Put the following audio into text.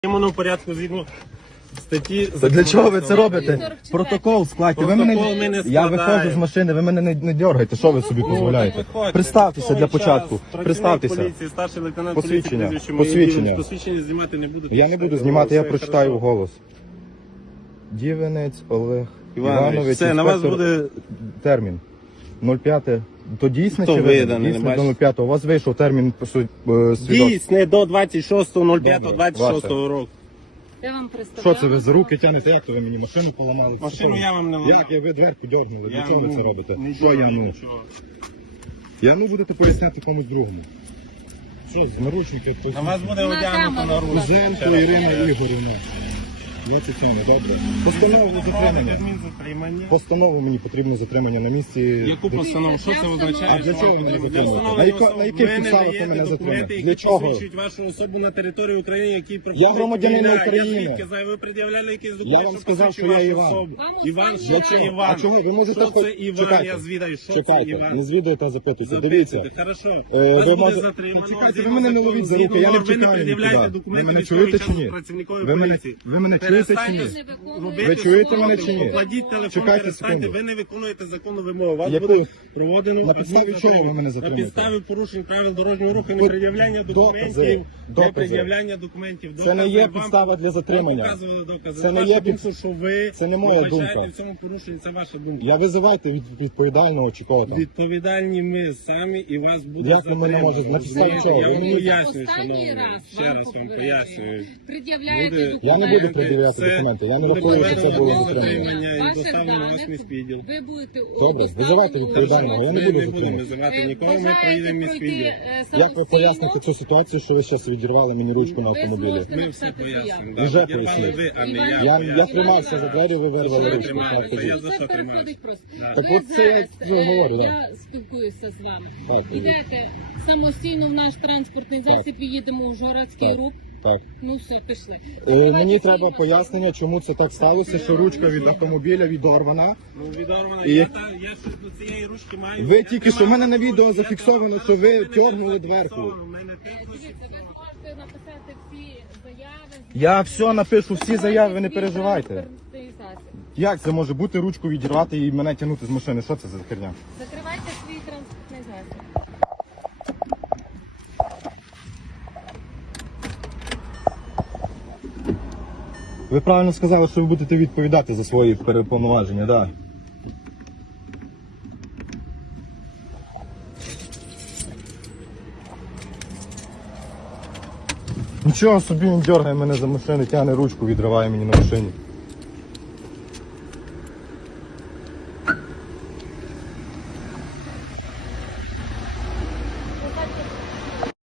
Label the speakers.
Speaker 1: Воно в порядку згідно статті.
Speaker 2: Та для чого ви це робите? Протокол складьте. Ви
Speaker 1: Протокол ми
Speaker 2: мене...
Speaker 1: не
Speaker 2: Я
Speaker 1: складаємо.
Speaker 2: виходжу з машини, ви мене не дергайте. Що ви собі дозволяєте?
Speaker 1: Виходьте.
Speaker 2: Представтеся для
Speaker 1: Військовий
Speaker 2: початку.
Speaker 1: час, працівник
Speaker 2: Представтеся.
Speaker 1: поліції, старший лейтенант
Speaker 2: Посвідчення.
Speaker 1: поліції,
Speaker 2: Посвідчення.
Speaker 1: Посвідчення знімати не буду.
Speaker 2: Я не буду знімати, я прочитаю вголос. Дівенець Олег Іванович.
Speaker 1: Все, на вас
Speaker 2: інспектор.
Speaker 1: буде...
Speaker 2: Термін. 05. То дійсне
Speaker 1: Хто
Speaker 2: чи
Speaker 1: виданий,
Speaker 2: дійсне
Speaker 1: не
Speaker 2: до 05? У вас вийшов термін свідоцтва.
Speaker 1: Дійсне до 26.05.26 року.
Speaker 3: Я вам представляю.
Speaker 2: Що це ви за руки тянете? Як то ви мені машину поламали?
Speaker 1: Машину я вам не ламав.
Speaker 2: Як ви дверку дьорнули? Для чого ви це робите?
Speaker 1: Не
Speaker 2: Що я
Speaker 1: дьоргаю,
Speaker 2: ну?
Speaker 1: нічого.
Speaker 2: Я не будете поясняти комусь другому. Що з наручники?
Speaker 1: На вас буде одягнуто
Speaker 3: камеру,
Speaker 1: на руку.
Speaker 2: Узенко Ірина Ігорівна. 27, добре. Постанову на затримання.
Speaker 1: Затримання.
Speaker 2: Постанову мені потрібно затримання на місці.
Speaker 1: Яку постанову? Що це означає?
Speaker 2: А для чого ви мене
Speaker 1: Для
Speaker 2: затримуєте?
Speaker 1: встановлення
Speaker 2: На яких
Speaker 1: ви не
Speaker 2: підставах ви
Speaker 1: даєте
Speaker 2: мене
Speaker 1: документи,
Speaker 2: затримуєте?
Speaker 1: які
Speaker 2: Для чого?
Speaker 1: посвідчують вашу особу на території України, які
Speaker 2: Я громадянин
Speaker 1: війна.
Speaker 2: України.
Speaker 1: Я свідки знаю, ви пред'являли якісь
Speaker 2: Я
Speaker 1: документи,
Speaker 2: вам
Speaker 1: що
Speaker 2: сказав, що
Speaker 1: посвідчують
Speaker 2: я
Speaker 1: вашу
Speaker 2: Іван.
Speaker 1: особу.
Speaker 3: Вам
Speaker 1: Іван,
Speaker 3: останній
Speaker 1: що
Speaker 3: раз.
Speaker 1: це Іван?
Speaker 2: А чого? Ви можете
Speaker 1: Що це Іван?
Speaker 2: Чекайте.
Speaker 1: Я звідаю, що це
Speaker 2: Чекайте,
Speaker 1: Іван?
Speaker 2: не звідуєте, а запитуйте. Дивіться.
Speaker 1: Запитуйте, хорошо.
Speaker 2: ви
Speaker 1: Вас буде
Speaker 2: може-
Speaker 1: затримано.
Speaker 2: Чекайте, ви мене не ловіть за руки, я не
Speaker 1: Ви не
Speaker 2: втікаю
Speaker 1: пред'являєте
Speaker 2: нікуди.
Speaker 1: документи
Speaker 2: Ви мене
Speaker 1: військовий
Speaker 2: чуєте
Speaker 1: час
Speaker 2: чи ні?
Speaker 1: працівникової
Speaker 2: Ви мене-
Speaker 1: поліції.
Speaker 2: ви мене чуєте чи ні?
Speaker 1: Перестаньте робити
Speaker 2: Ви чуєте
Speaker 1: свою
Speaker 2: мене
Speaker 1: роботу.
Speaker 2: чи ні?
Speaker 1: Покладіть телефон,
Speaker 2: Чекайте
Speaker 1: перестаньте,
Speaker 2: секунду.
Speaker 1: ви не виконуєте законну вимогу. Вас
Speaker 2: Яку?
Speaker 1: буде проводено
Speaker 2: На підставі чого ви мене
Speaker 1: на
Speaker 2: затримуєте?
Speaker 1: підставі порушень правил дорожнього руху,
Speaker 2: Тут
Speaker 1: непред'являння документів,
Speaker 2: докази.
Speaker 1: непред'являння документів.
Speaker 2: Це не є
Speaker 1: Докази вам-
Speaker 2: підстава для затримання.
Speaker 1: вам показували докази.
Speaker 2: Це не
Speaker 1: Ваша
Speaker 2: є
Speaker 1: думка, що ви
Speaker 2: це не моя
Speaker 1: вбачаєте
Speaker 2: думка.
Speaker 1: в цьому порушенні, це ваша думка.
Speaker 2: Я визивайте відповідального чи кого там.
Speaker 1: Відповідальні ми самі і вас буде
Speaker 2: Як ви мене
Speaker 1: затримано.
Speaker 2: можете? На підставі чого?
Speaker 1: Я
Speaker 2: Ви
Speaker 1: вам
Speaker 2: мені-
Speaker 1: пояснюю,
Speaker 3: Останній
Speaker 1: шановні.
Speaker 3: раз
Speaker 1: Ще раз вам пояснюю.
Speaker 3: Пред'являєте
Speaker 1: Буде-
Speaker 3: документи.
Speaker 2: Я не буду пред'являти
Speaker 1: Це
Speaker 2: документи. Я не
Speaker 1: буде
Speaker 2: рахую, що це
Speaker 1: проведено
Speaker 2: було
Speaker 1: адміністративне
Speaker 2: затримання.
Speaker 1: і
Speaker 3: Ваших
Speaker 1: доставлено в
Speaker 3: даних
Speaker 1: міськвідділ.
Speaker 3: ви будете
Speaker 2: Добре, визивайте відповідального, я не
Speaker 1: Ми
Speaker 2: буду
Speaker 1: не будемо
Speaker 2: затримувати.
Speaker 1: визивати нікого, ми приїдемо в міськвідділ.
Speaker 2: Як ви поясните цю ситуацію, що ви зараз відірвали мені ручку на автомобілі?
Speaker 1: Ми все пояснимо.
Speaker 2: І вже
Speaker 1: Да, відірвали
Speaker 2: поясніть.
Speaker 1: ви, а не я.
Speaker 2: Я
Speaker 1: пояснюю.
Speaker 2: тримався за двері, ви вирвали
Speaker 1: Що
Speaker 2: ручку.
Speaker 1: трималися?
Speaker 2: Так,
Speaker 1: Я
Speaker 2: кажіть.
Speaker 1: за що
Speaker 3: Це
Speaker 1: тримаюся?
Speaker 3: переходить просто.
Speaker 2: Так
Speaker 3: Ви
Speaker 2: от це я
Speaker 3: зараз,
Speaker 2: вже говорю, да.
Speaker 3: я спілкуюся з вами.
Speaker 2: Так, кажіть.
Speaker 3: Ідете самостійно в наш транспортний засіб і їдемо в Жорацький
Speaker 2: Так.
Speaker 3: рух.
Speaker 2: Так.
Speaker 3: Ну все, пішли.
Speaker 2: Мені треба пояснення, чому це так сталося, що ручка від автомобіля відорвана.
Speaker 1: Ну, відорвано.
Speaker 2: І-
Speaker 1: Я щось до цієї ручки маю.
Speaker 2: Ви
Speaker 1: Я
Speaker 2: тільки що в мене на
Speaker 1: тримаю
Speaker 2: відео
Speaker 1: ручку,
Speaker 2: зафіксовано,
Speaker 1: я
Speaker 2: що ви
Speaker 1: мене
Speaker 2: тьорнули
Speaker 1: це
Speaker 2: дверку.
Speaker 1: зафіксовано, в мене тихо.
Speaker 3: Дивіться, ви зможете написати всі заяви.
Speaker 2: Я все напишу, всі заяви, ви не переживайте.
Speaker 3: Транспортний засіб.
Speaker 2: Як це може бути ручку відірвати і мене тягнути з машини? Що це за херня?
Speaker 3: Закривайте свій транспортний засіб.
Speaker 2: Ви правильно сказали, що ви будете відповідати за свої переповноваження, так. Нічого собі він дергає мене за машини, тягне ручку, відриває мені на машині.